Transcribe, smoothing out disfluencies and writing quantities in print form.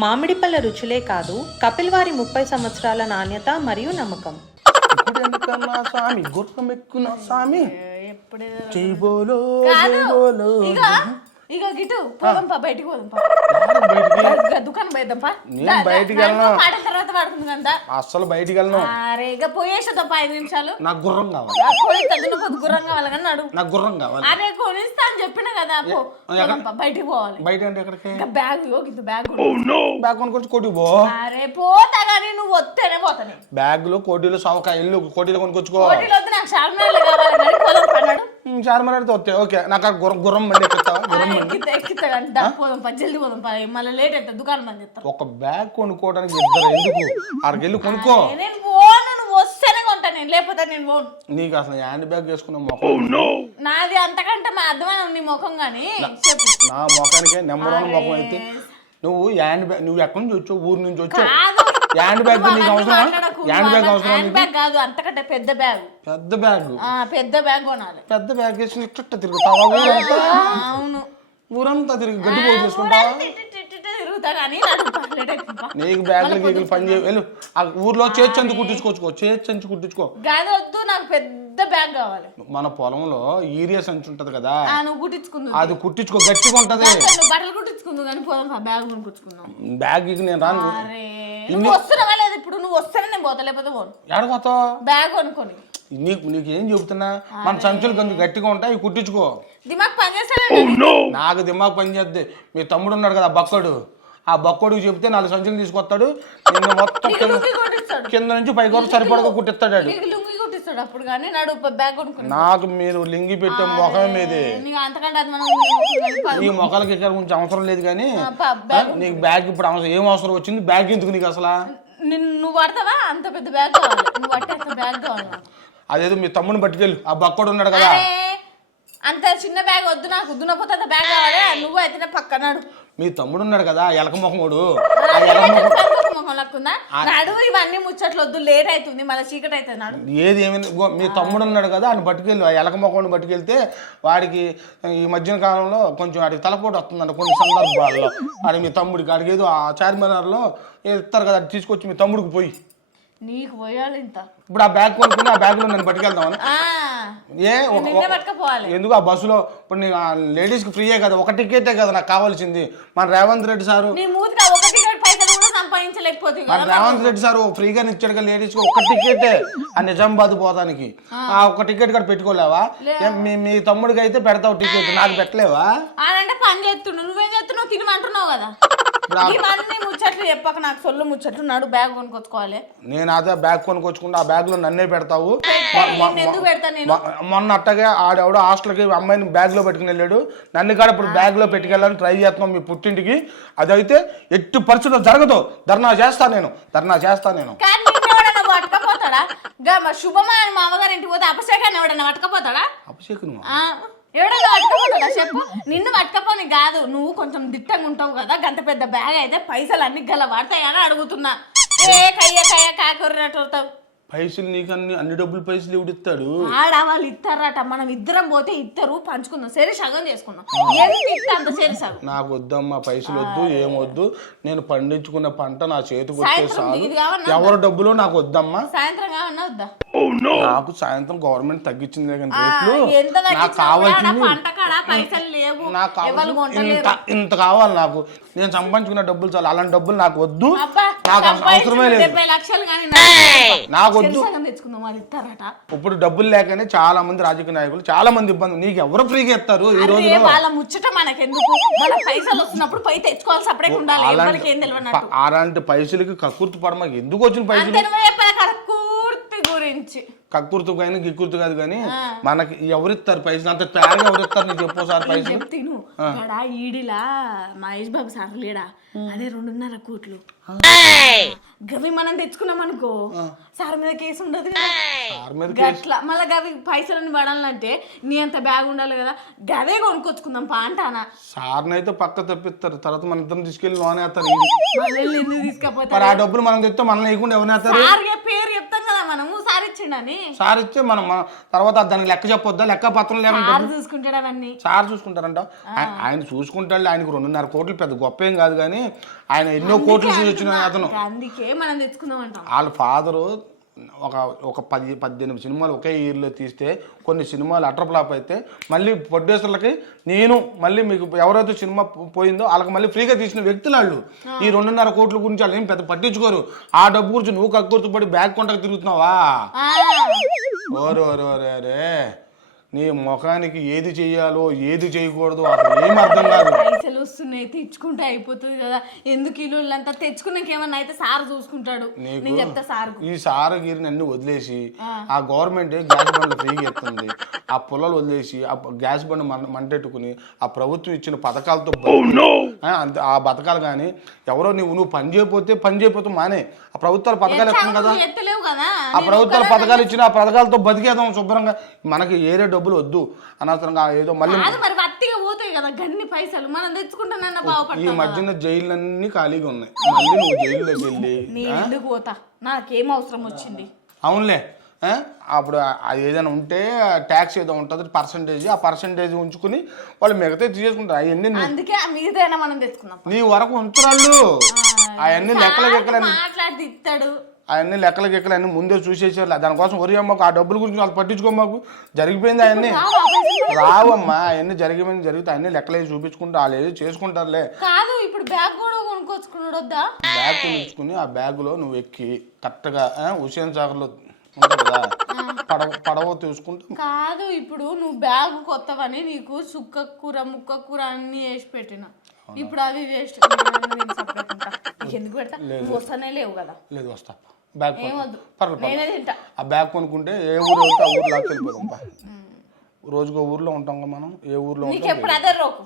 మామిడి పళ్ళ రుచులే కాదు, కపిల్ వారి 30 సంవత్సరాల నాణ్యత మరియు నమ్మకం. ఇప్పుడు ఎందుకన్నా స్వామి గుర్రం ఎక్కున స్వామి ఎప్పుడేదో చేయబోలో ఇక గిటు పోదాంపా బయటికి పోదాంపా దుకాణం పోయిద్దాంపా నేను బయటికి వెళ్ళను పాడిన తర్వాత పడుతుంది కదా అస్సలు బయటికి వెళ్ళను అరే ఇక పోయేసేద్దాం 5 నిమిషాలు నాకు గుర్రం కావాలి పోయి తగ్గిన గుర్రం కావాలి కానీ నడు నాకు గుర్రం కావాలి అరే కొనిస్తా అని చెప్పిన కదా పోదాంపా బయటికి పోవాలి బయట అంటే ఎక్కడికి ఇంకా బ్యాగ్ ఇంత బ్యాగ్ బ్యాగ్ కొనుక్కొచ్చి కోటికి పో అరే పోతా కానీ నువ్వు వస్తేనే పోతాను బ్యాగ్ లో కోటీలు సవకాయ ఇల్లు కోటీలు కొనుక్కొచ్చుకో పోటీలో వద్దు నాకు షార్మినార్లు కావాలి కానీ పోదాం పన్నాడు చార్మరాడితే వస్తే ఓకే నాకు ఆ గుర్రం బండి ఎక్కుతావా గుర్రం బండి ఎక్కిస్తాడంట పోదాం జల్దీ పోదాం మళ్ళీ లేట్ అవుతుంది దుకాణం బంద్ చేస్తాం ఒక బ్యాగ్ కొనుక్కోవడానికి ఇద్దరు ఎందుకు అక్కడికి కొనుక్కో నేను పోను నువ్వు వస్తేనే కొంటా నేను లేకపోతే నేను పోను నీకు అసలు హ్యాండ్ బ్యాగ్ వేసుకున్న ముఖం నాది అంతకంటే మా అర్థమైన నీ ముఖం కానీ చెప్పు నా ముఖానికే నెంబర్ 1 ముఖం అయితే నువ్వు హ్యాండ్ బ్యాగ్ నువ్వు ఎక్కడి నుంచి వచ్చావు ఊరు నుంచి వచ్చావు హ్యాండ్ బ్యాగ్ నీకు అవసరం హ్యాండ్ బ్యాగ్ అవసరం హ్యాండ్ బ్యాగ్ కాదు అంతకంటే పెద్ద బ్యాగ్ పెద్ద బ్యాగ్ పెద్ద బ్యాగ్ కొనాలి పెద్ద బ్యాగ్ వేసి చుట్ట తిరుగుతావా ఊరంతా అవును ఊరంతా తిరిగి గడ్డి పోగు చేసుకుంటావా తిరుగుతా కానీ నీకు బ్యాగులు గీగులు పని చేయ వెళ్ళు ఆ ఊర్లో చేర్చంచి కుట్టించుకోవచ్చుకో చేర్చంచి కుట్టించుకో గాది వద్దు నాకు పెద్ద బ్యాగ్ కావాలి మన పొలంలో ఈరియా సంచి ఉంటది కదా నువ్వు కుట్టించుకుందు అది కుట్టించుకో గట్టిగా ఉంటది నువ్వు బట్టలు కుట్టించుకుందు కానీ పోదాం బ్యాగ్ కొనుక్కొచ్చుకుందాం బ్యాగ్ నేను రాను నువ్వు వస్తున్నావా లేదు ఇప్పుడు నువ్వు వస్తేనే నేను పోతా లేకపోతే పోను ఎడపోతావు బ్యాగ్ కొనుక్కొని నీకు ఏం చెబుతున్నా మన సంచులు కొంచెం గట్టిగా ఉంటాయి ఇవి కుట్టించుకో దిమాగ్ పని చేస్తాను నాకు దిమాగ్ పని చేద్ది మీ తమ్ముడు ఉన్నాడు కదా బక్కడు ఆ బక్కడికి చెప్తే 4 సంచులు తీసుకొస్తాడు నిన్ను మొత్తం కింద నుంచి పైకి వరకు సరిపడగా కుట్టిస్తాడు లుంగి కుట్టిస్తాడు అప్పుడు కానీ నాడు బ్యాగ్ కొనుక్కుని నాకు మీరు లింగి పెట్టే ముఖం మీది అంతకంటే అది మనం ఈ మొఖాలకి ఇక్కడ కొంచెం అవసరం లేదు కానీ నీకు బ్యాగ్ ఇప్పుడు అవసరం ఏం అవసరం వచ్చింది బ్యాగ్ ఎందుకు నీకు అసలు నువ్వు పడతావా అంత పెద్ద బ్యాగ్ కావాలి నువ్వు పట్టేంత బ్యాగ్ కావాలి అదేదో మీ తమ్ముడిని పట్టుకెళ్ళు ఆ బక్కడు ఉన్నాడు కదా అంత చిన్న బ్యాగ్ వద్దు నాకు దున్నపోతే అంత బ్యాగ్ కావాలి నువ్వు అయితే పక్కనాడు మీ తమ్ముడు ఉన్నాడు కదా ఎలక మొహముడు మొహం లక్కుందా నాడు ఇవన్నీ ముచ్చట్లు వద్దు లేట్ అవుతుంది మళ్ళీ చీకటి అవుతుంది నాడు ఏది ఏమైనా మీ తమ్ముడు ఉన్నాడు కదా ఆయన పట్టుకెళ్ళి ఆ ఎలక మొహముడిని పట్టుకెళ్తే వాడికి ఈ మధ్యన కాలంలో కొంచెం వాడికి తలపోటు వస్తుందండి కొన్ని సందర్భాల్లో వాడి మీ తమ్ముడికి అడిగి ఏదో ఆ చార్మినార్లో ఇస్తారు కదా అది తీసుకొచ్చి మీ తమ్ముడికి పోయి నీకు పోయాలి ఇంత ఇప్పుడు ఆ బ్యాగ్ కొనుక్కుని ఆ బ్యాగ్ లో నన్ను పట్టుకెళ్తామని ఎందుకు ఆ బస్సులో ఇప్పుడు నీకు లేడీస్కి ఫ్రీయే కదా ఒక టికెటే కదా నాకు కావాల్సింది మన రేవంత్ రెడ్డి సారు మన రేవంత్ రెడ్డి సారు ఫ్రీగా ఇచ్చాడు కదా లేడీస్కి ఒక టికెటే ఆ నిజామాబాద్ పోతానికి ఆ ఒక టికెట్ కూడా పెట్టుకోలేవా మీ తమ్ముడికి అయితే పెడతావు టికెట్ నాకు పెట్టలేవా అంటే పని చేస్తున్నావు నువ్వేం చేస్తున్నావు తినమంటున్నావు కదా ఇవన్నీ ముచ్చట్లు చెప్పక నాకు సొల్లు ముచ్చట్లు నాడు బ్యాగ్ కొనుక్కొచ్చుకోవాలి నేను అదే బ్యాగ్ కొనుక్కొచ్చుకుంటే ఆ బ్యాగ్ లో నన్నే పెడతావు ఎందుకు పెడతా నేను మొన్న అట్టగే ఆడెవడో హాస్టల్కి అమ్మాయిని బ్యాగ్ లో పెట్టుకుని వెళ్ళాడు నన్ను కూడా ఇప్పుడు బ్యాగ్ లో పెట్టుకెళ్ళాలని ట్రై చేస్తున్నాం మీ పుట్టింటికి అదైతే ఎట్టి పరిస్థితుల్లో జరగదు ధర్నా చేస్తా నేను పట్టుకపోతాడా శుభమా మా అమ్మగారి ఇంటికి పోతే అభిషేకాన్ని ఎవడన్నా పట్టుకపోతాడా అభిషేకం ఎవడన్నా పట్టుకపోతాడా చెప్పు నిన్ను పట్టుకపోని కాదు నువ్వు కొంచెం దిట్టంగా ఉంటావు కదా గంత పెద్ద బ్యాగ్ అయితే పైసలు అన్ని గల పడతాయని అడుగుతున్నా కయ్య కాకూరతావు పైసలు నీకు అన్ని డబ్బులు పైసలు ఎవడిస్తాడు వాళ్ళు ఇస్తారట మనం ఇద్దరం పోతే ఇద్దరు పంచుకుందాం సరే సగం చేసుకుందాం అంత సరే సగం నాకు వద్దమ్మా పైసలు వద్దు ఏమొద్దు నేను పండించుకున్న పంట నా చేతికి వచ్చే చాలు ఎవరి డబ్బులు నాకు వద్దమ్మా సాయంత్రం కావన్నా వద్దా నాకు సాయంత్రం గవర్నమెంట్ తగ్గించింది రేట్లు నాకు కావాల్సింది ఇంత కావాలి నాకు నేను సంపాదించుకున్న డబ్బులు చాలు అలాంటి డబ్బులు నాకు వద్దు నాకు అవసరమే లేదు నాకు వద్దు ఇప్పుడు డబ్బులు లేకనే చాలా మంది రాజకీయ నాయకులు చాలా మంది ఇబ్బంది నీకు ఎవరు ఫ్రీగా ఇస్తారు ఈ రోజు అలాంటి పైసలకి కక్కుర్తి పడ మాకు ఎందుకు వచ్చిన పైసలు గురించి కక్కుర్తు కానీ గిక్కుర్తు కాదు కానీ మనకి ఎవరిస్తారు పైసలు అంత తయారుగా ఎవరిస్తారు నీకు చెప్పు సార్ పైసలు తిను ఈడిలా మహేష్ బాబు సార్ లేడా అదే 2.5 కోట్లు గవి మనం తెచ్చుకున్నాం అనుకో సార్ మీద కేసు ఉండదు గట్లా మళ్ళీ గవి పైసలని పడాలంటే నీ అంత బ్యాగ్ ఉండాలి కదా గవే కొనుక్కొచ్చుకుందాం పాంటానా సార్ని అయితే పక్క తప్పిస్తారు తర్వాత మన ఇద్దరం తీసుకెళ్ళి లోన్ వేస్తారు ఎందుకు తీసుకపోతారు ఆ డబ్బులు మనం తెస్తే మనం లేకుండా ఎవరు వేస్తారు పేరు చెప్తాం కదా మనము సార్ ఇచ్చిండు ఇచ్చిండని సార్ ఇస్తే మనం తర్వాత దానికి లెక్క చెప్పొద్దా, లెక్క పత్రం లేకుండా సార్ చూసుకుంటాడు అవన్నీ. సార్ చూసుకుంటారంట. ఆయన చూసుకుంటాడు. ఆయనకు 2.5 కోట్లు పెద్ద గొప్ప ఏం కాదు, కానీ ఆయన ఎన్నో కోట్లు చూసి వచ్చిన అతను. అందుకే మనం తెచ్చుకుందాం అంటాం. వాళ్ళ ఫాదరు ఒక 10-18 సినిమాలు ఒకే ఇయర్లో తీస్తే కొన్ని సినిమాలు అట్రప్లాప్ అయితే మళ్ళీ ప్రొడ్యూసర్లకి నేను మళ్ళీ మీకు ఎవరైతే సినిమా పోయిందో వాళ్ళకి మళ్ళీ ఫ్రీగా తీసిన వ్యక్తులు వాళ్ళు. ఈ 2.5 కోట్ల గురించి వాళ్ళు ఏం పెద్ద పట్టించుకోరు. ఆ డబ్బు గురించి నువ్వు కక్కుర్తుపడి బ్యాగ్ కొంటకు తిరుగుతున్నావా? ఓరే నీ ముఖానికి ఏది చెయ్యాలో ఏది చేయకూడదు అసలు ఏం అర్థం కాదు. పైసలు వస్తున్నాయి తెచ్చుకుంటే అయిపోతుంది కదా, ఎందుకు ఇల్లుంతా తెచ్చుకున్నాక ఏమన్నా అయితే సార్ చూసుకుంటాడు. నేను చెప్తా సార్. ఈ సార్ గిరిని అన్ని వదిలేసి ఆ గవర్నమెంట్ గ్యాస్ బండ్లు ఫ్రీగా ఇస్తుంది, ఆ పొలాలు వదిలేసి ఆ గ్యాస్ బండ్ మంటెట్టుకుని ఆ ప్రభుత్వం ఇచ్చిన పథకాలతో ఆ పథకాలు కానీ ఎవరో నువ్వు పని చేయకపోతే మానే. ఆ ప్రభుత్వాల పథకాలు ఇస్తుంది కదా, ఆ ప్రభుత్వాల పథకాలు ఇచ్చిన ఆ పథకాలతో బతికేద్దాం శుభ్రంగా. మనకి ఏరే డబ్బులు వద్దు అనవసరంగా ఏదో మళ్ళీ పోతాయి కదా గన్ని పైసలు మనం తెచ్చుకుంటానన్న. ఈ మధ్యన జైళ్ళన్నీ ఖాళీగా ఉన్నాయి. మళ్ళీ నువ్వు జైల్లోకి వెళ్ళి ఎందుకు పోతా, నాకేం అవసరం వచ్చింది. అవునులే, అప్పుడు అది ఏదైనా ఉంటే ట్యాక్స్ ఏదో ఉంటుంది పర్సంటేజ్, ఆ పర్సంటేజ్ ఉంచుకుని వాళ్ళు మిగతా తీసుకుంటారు. అవన్నీ అందుకే మిగతా మనం తెచ్చుకున్నాం. నీ వరకు ఉంచురాళ్ళు అవన్నీ లెక్కలు మాట్లాడి ఇస్తాడు. అవన్నీ లెక్కలు అన్నీ ముందే చూసేసారు. దానికోసం ఒరి అమ్మకు ఆ డబ్బుల గురించి వాళ్ళు పట్టించుకోమాకు. జరిగిపోయింది అవన్నీ రావమ్మా, అవన్నీ జరిగితే అన్ని లెక్కలు చూపించుకుంటూ వాళ్ళు ఏదో చేసుకుంటారులే. కాదు ఇప్పుడు బ్యాగ్ కూడా కొనుక్కొచ్చుకున్నాడు వద్దా? బ్యాగ్ కొనుక్కొని ఆ బ్యాగులో నువ్వు ఎక్కి కరెక్ట్గా హుస్సేన్ సాగర్లో ఉంటుంది కదా పడవ తీసుకుంటా. కాదు ఇప్పుడు నువ్వు బ్యాగ్ కొత్తవని నీకు సుక్క కూర ముక్క కూర అన్ని వేసి పెట్టిన, ఇప్పుడు అవి వేస్ట్ ఎందుకు పెడతా? వస్తానే లేవు కదా. లేదు వస్తా, బ్యాగ్ నేనే తింటా. ఆ బ్యాగ్ కొనుక్కుంటే ఏ ఊరు అయితే ఆ ఊరు లాక్కెళ్ళిపోదాం. రోజుకో ఊర్లో ఉంటాం కదా మనం, ఏ ఊర్లో నీకు ఎప్పుడు అదే రోకు